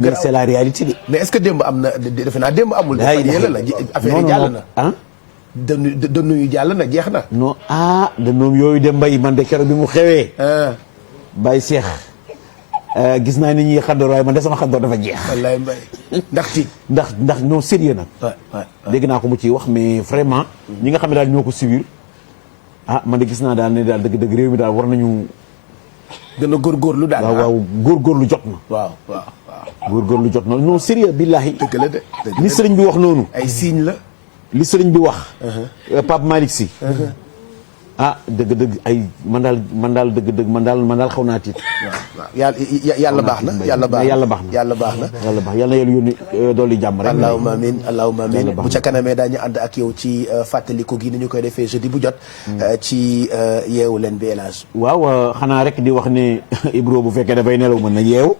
mais c'est la réalité de. mais est-ce que démb am na defe naa démb amul. dafa yéela la affaire yi jàll na ah. dënnu yu jàll na jeex na. non dënnoom yooyu de mbay man de keroog bi mu xewee. Baye Cheikh gis naa ni ñuy xandoor waaye man de sama xandoor dafa jeex. wallaay mbay ndax tiit. ndax non sérieux nag. dégg naa ko mu ciy wax mais vraiment. ñi nga xam ne daal ñoo ko subir man de gis naa daal ne daal dëgg-dëgg réew mi daal war nañu. gën a góorgóorlu daal. waaw góorgóorlu jot na. waaw. góorgóorlu jot na non sérieux billahi. dëgg la de li sëriñ bi wax noonu. ay signe la. li sëriñ bi wax. Pape Malick Sy. dëgg-dëgg ay man daal dëgg-dëgg man daal xaw naa tiit. waaw yàlla baax na yàlla baax na yàlla baax na yàlla yónni dolli jàmm rek. allahumma amiin bu ca kanamee daañu ànd ak yow ci fàttaliku gi ni ñu koy defee jeudi bu jot. ci yeewu leen bi El Hadj. waaw xanaa rek di wax ne Ibro bu fekkee dafay nelaw mën na yeewu.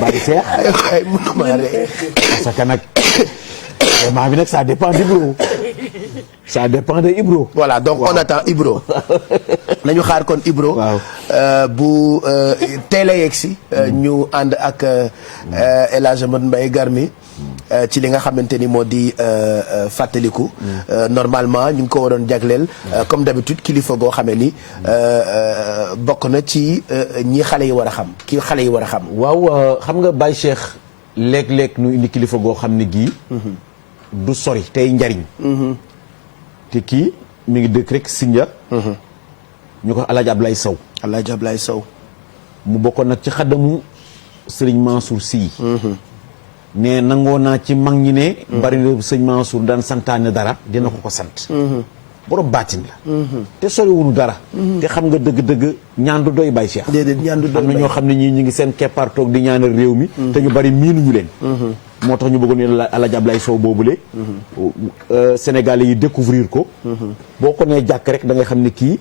bari seex. ay mënuma rek. parce que nag vraiment bi nag ça dépend d'Ibro. ça dépend de Ibro. voilà donc on attend Ibro. nañu xaar kon Ibro. waaw bu teel a yegg si. ñu ànd ak El Hadj Amadou Mbaye Garmi. ci li nga xamante ni moo di fàttaliku. normalement ñu ngi ko waroon jagleel. comme d'habitude kilifa goo xamee ni bokk na ci ñi xale yi war a xam ki xale yi war a xam. waaw xam nga Baye Cheikh léeg-léeg nu indi kilifa goo xam ne gii. du sori tey njariñ. te kii mi ngi dëkk rek Sindia. ñu ko El Hadj Ablaye Sow. El Hadj Ablaye Sow. mu bokkoon nag ci xaddamu Serigne Mansour Sy. ne nangoo naa ci mag ñi ne. bari na sëñ Mansour daan santaane dara dina ko sant. borom baatin la. te soriwunu dara. te xam nga dëgg-dëgg ñaan du doy Baye Cheikh. déedéet ñaan du doy am na ñoo xam ne ñii ñu ngi seen keppaar toog di ñaanal réew mi. te ñu bari miinuñu leen. moo tax ñu bëggoon El Hadj Ablaye Sow boobule. Sénégalais yi découvrir ko. boo ko nee jàkk rek da ngay xam ne kii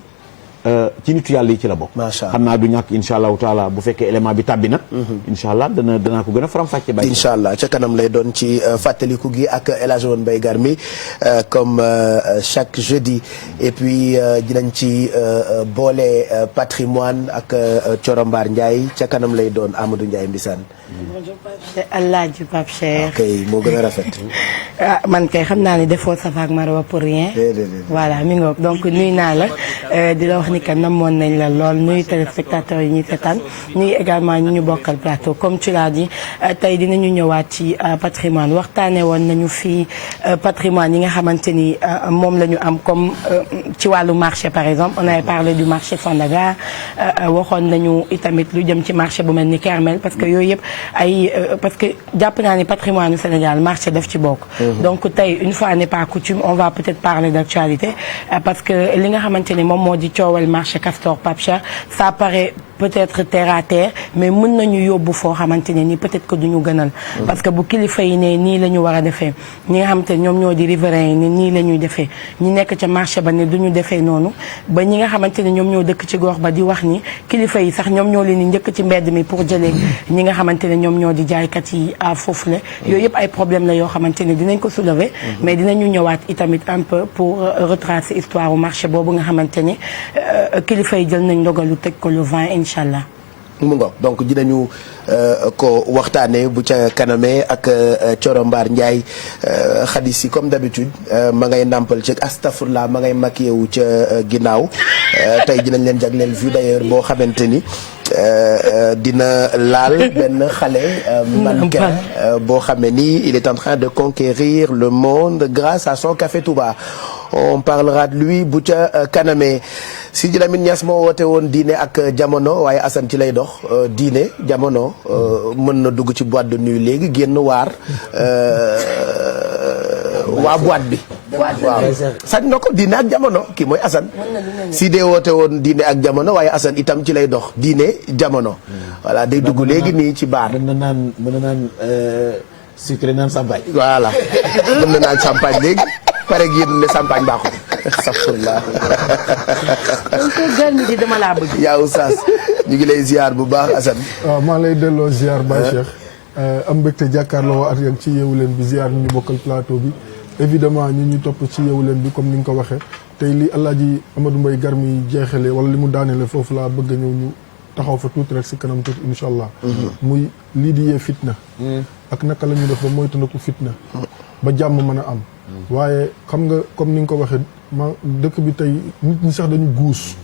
ci nitu yàlla yi ci la bokk. macha allah xam naa du ñàkk incha allahu taala bu fekkee élément bi tàbbi na. incha allah danaa ko gën a faram-fàcce. Baye incha allah ca kanam lay doon ci fàttaliku gi ak El Hadj Mbaye Garmi comme chaque jeudi et puis dinañ ci boole patrimoine ak Thioro Mbar Ndiaye ca kanam lay doon Amadou Ndiaye Mbissane. Alaaji Pape Cheikh. kay moo gën a rafet. man kay xam naa ne defoo Safa ak Marwa pour rien. voilà mi ngoog donc nuy naa la di la wax ni que namoon nañ la lool nuyu téléspectateurs yi ñuy seetaan nuyu également ñu bokkal plateau comme tu l'as dit tey dinañu ñëwaat ci patrimoine waxtaanee woon nañu fii patrimoine yi nga xamante ni moom la ñu am comme ci wàllu marché par exemple on avait parlé du marché Sandaga waxoon nañu itamit lu jëm ci marché bu mel ni Kermel parce que yooyu yëpp parce que jàpp naa ni patrimoine du Sénégal marché daf ci bokk. donc tey une fois n'est pas coutume on va peut-être parler d'actualité parce que li nga xamante ni moom moo di coowal marché Castor Pape Cheikh ça paraît peut-être terre à terre mais mën nañu yóbbu foo xamante ne ni peut-être que duñu gënal. parce que bu kilifa yi ne nii la ñu war a defee ñi nga xamante ne ñoom ñoo di riverains yi ne nii la ñuy defee ñi nekk ca marché ba ne duñu defee noonu ba ñi nga xamante ne ñoom ñoo dëkk ci gox ba di wax ni kilifa yi sax ñoom ñoo leen di njëkk ci mbedd mi pour jëlee ñi nga xamante ne ñoom ñoo di jaaykat yi à foofu la yooyu yëpp ay problème la yoo xamante ne dinañ ko soulever mais dinañu ñëwaat itamit un peu pour retracer histoire u marché boobu nga xamante ne kilifa yi jël nañ ndogalu tëj ko le 20 incha allah. mu ngoog donc dinañu ko waxtaanee bu ca kanamee ak Thioro Mbar Ndiaye xadis yi comme d'habitude ma ngay nàmpal ci astafurlah ma ngay maquillé wu ca ginnaaw tey dinañ leen jagleel vue d'ailleurs boo xamante ni dina laal benn xale mannequin boo xamee ni il est en train de conquérir le monde grâce à son café Touba on parlera de lui bu ca kanamee Sidi Lamine Niass moo woote woon diine ak jamono waaye Assane ci lay dox diine jamono mën na dugg ci boîte de nuit léegi génn waar waa boîte bi waaw sañ na ko diine ak jamono kii mooy Assane Sidi woote woon diine ak jamono waaye Assane itam ci lay dox diine jamono voilà day dugg léegi nii ci baar mën na naan sucré naan champagne voilà mën na naan champagne léegi pare gi yéen ne champagne baaxul safurla donc gan di dama laa bëgg. yaa Oustaz ñu ngi lay ziar bu baax Assane. waaw maa lay delloo ziar Baye Cheikh am mbégte jàkkaarloo ak yéen ci Yeewu Leen bi ziar ñu bokkal plateau bi évidemment ñu topp ci Yeewu Leen bi comme ni nga ko waxee tey li Alaaji Amadou Mbaye Garmi jeexalee wala li mu daaneele foofu laa bëgg a ñëw ñu taxaw fa tuuti rek si kanam tuuti incha allah. muy lii di yee fitna. ak naka la ñuy def ba moytandiku fitna. ba jàmm mën a am. waaye xam nga comme ni nga ko waxee dëkk bi tey nit ñi sax dañu guus.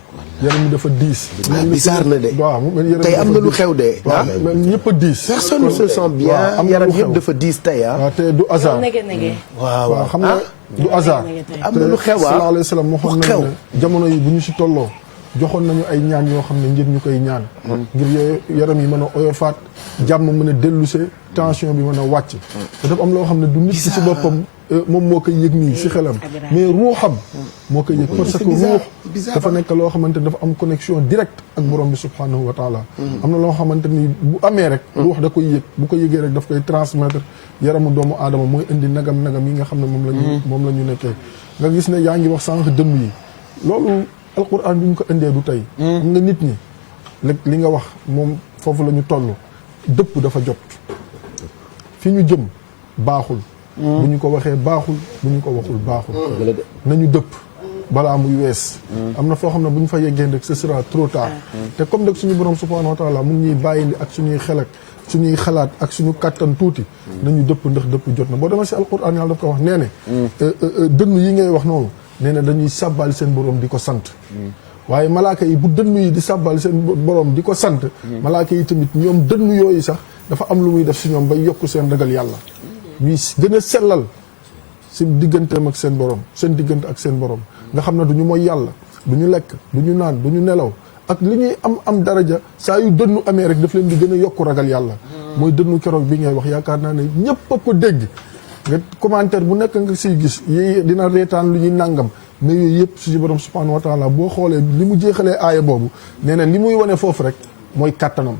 yaram mi dafa diis. bizarre na de. waaw tey am na lu xew de. waaw ñëpp a diis. personne ne se sent bien. yaram yëpp dafa diis tey ah. waaw te du hasard. waaw xam nga du hasard. am na lu xew ah sallallahu alayhi wa sallam waxoon nañu ne jamono yi bu ñu si tolloo. joxoon nañu ay ñaan yoo xam ne ngir ñu koy ñaan. ngir yaram yi mën a oyofaat jàmm mën a dellusee tension bi mën a wàcc. te dafa am loo xam ne du nit ki si boppam moom moo koy yëg nii si xelam. mais ruuxam moo koy yëg parce que ruux dafa nekk loo xamante ni dafa am connexion directe ak borom bi subhanahu wa taala. am na loo xamante ni bu amee rek. ruux da koy yëg bu ko yëgee rek daf koy transmettre yaramu doomu aadama mooy indi nagam yi nga xam ne moom la ñu nekkee. nga gis ne yaa ngi wax sànq dëmm yi loolu. alquran bi ñu ko indee du tey. xam nga nit ñi li nga wax moom foofu la ñu toll dëpp dafa jot fi ñu jëm baaxul. bu ñu ko waxee baaxul bu ñu ko waxul baaxul. nañu dëpp balaa muy wees. am na foo xam ne bu ñu fa yeggee rek ce sera trop tard. te comme nag suñu borom subhanahu wa taala mu ngi ñuy bàyyi ak suñuy xel ak suñuy xalaat ak suñu kàttan tuuti. nañu dëpp ndax dëpp jot na boo demee si alquran yàlla daf ko wax nee ne. dënn yi ngay wax noonu. nee na dañuy sàbbal seen borom di ko sant. waaye malaaka yi bu dënn yi di sàbbal seen borom di ko sant. malaaka yi tamit ñoom dënn yooyu sax dafa am lu muy def si ñoom bay yokk seen ragal yàlla. ñuy gën a sellal si digganteem ak seen borom seen diggante ak seen borom nga xam ne du ñu mooy yàlla du ñu lekk du ñu naan du ñu nelaw ak li ñuy am daraja saa yu dënnu amee rek daf leen di gën a yokk ragal yàlla. mooy dënnu keroog bi ngay wax yaakaar naa ne ñëpp a ko dégg. nga commentaire bu nekk nga siy gis yi dina reetaan lu ñuy nàngam mais yooyu yëpp suñu borom subhanahu wa taala boo xoolee li mu jeexalee aaya boobu nee na li muy wane foofu rek mooy kàttanam.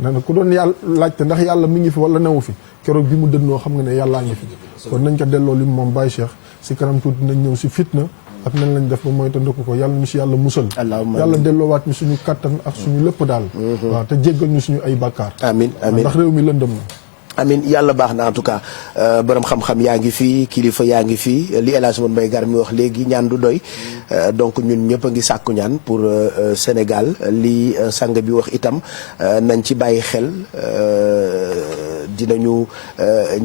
nee na ku doon yàlla laajte ndax yàlla mi ngi fi wala newu fi keroog bi mu dënnoo xam nga ne yàllaa ngi fi. kon nañ ko delloo li moom Baye Cheikh si kanam tuuti nañ ñëw si fitna ak nan lañ def ba mooy te ndëkk ko yàlla ñu si yàlla musal. yàlla delloowaat ñu suñu kàttan ak suñu lépp daal. waaw te jéggal ñu suñu ay bàkkaar. amiin ndax réew mi lëndëm na. amin yàlla baax na en tout cas borom xam-xam yaa ngi fii kilifa yaa ngi fii li El Hadj Mbaye Gar mi wax léegi ñaan du doy donc ñun ñëpp a ngi sàkku ñaan pour Sénégal li sang bi wax itam nañ ci bàyyi xel dinañu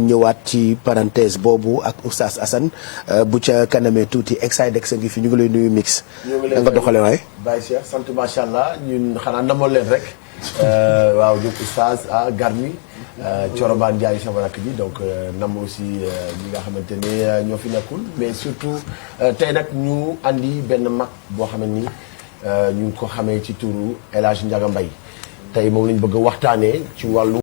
ñëwaat ci parenthèse boobu ak oustaz Assane bu ca kanamee tuuti Exidex a ngi fi ñu ngi lay nuyu mix. da nga doxale waay. Baye Cheikh sant macha allah ñun xanaa namoon leen rek waaw donc oustaz Gar mi Corombaan Ndiaye sama rakk ji donc nam aussi ñi nga xamante ne ñoo fi nekkul mais surtout tey nag ñu andi benn mag boo xam ne ni ñu ngi ko xamee ci turu El Hadj Ndiaga Mbaye tey moom lañ bëgg a waxtaanee ci wàllu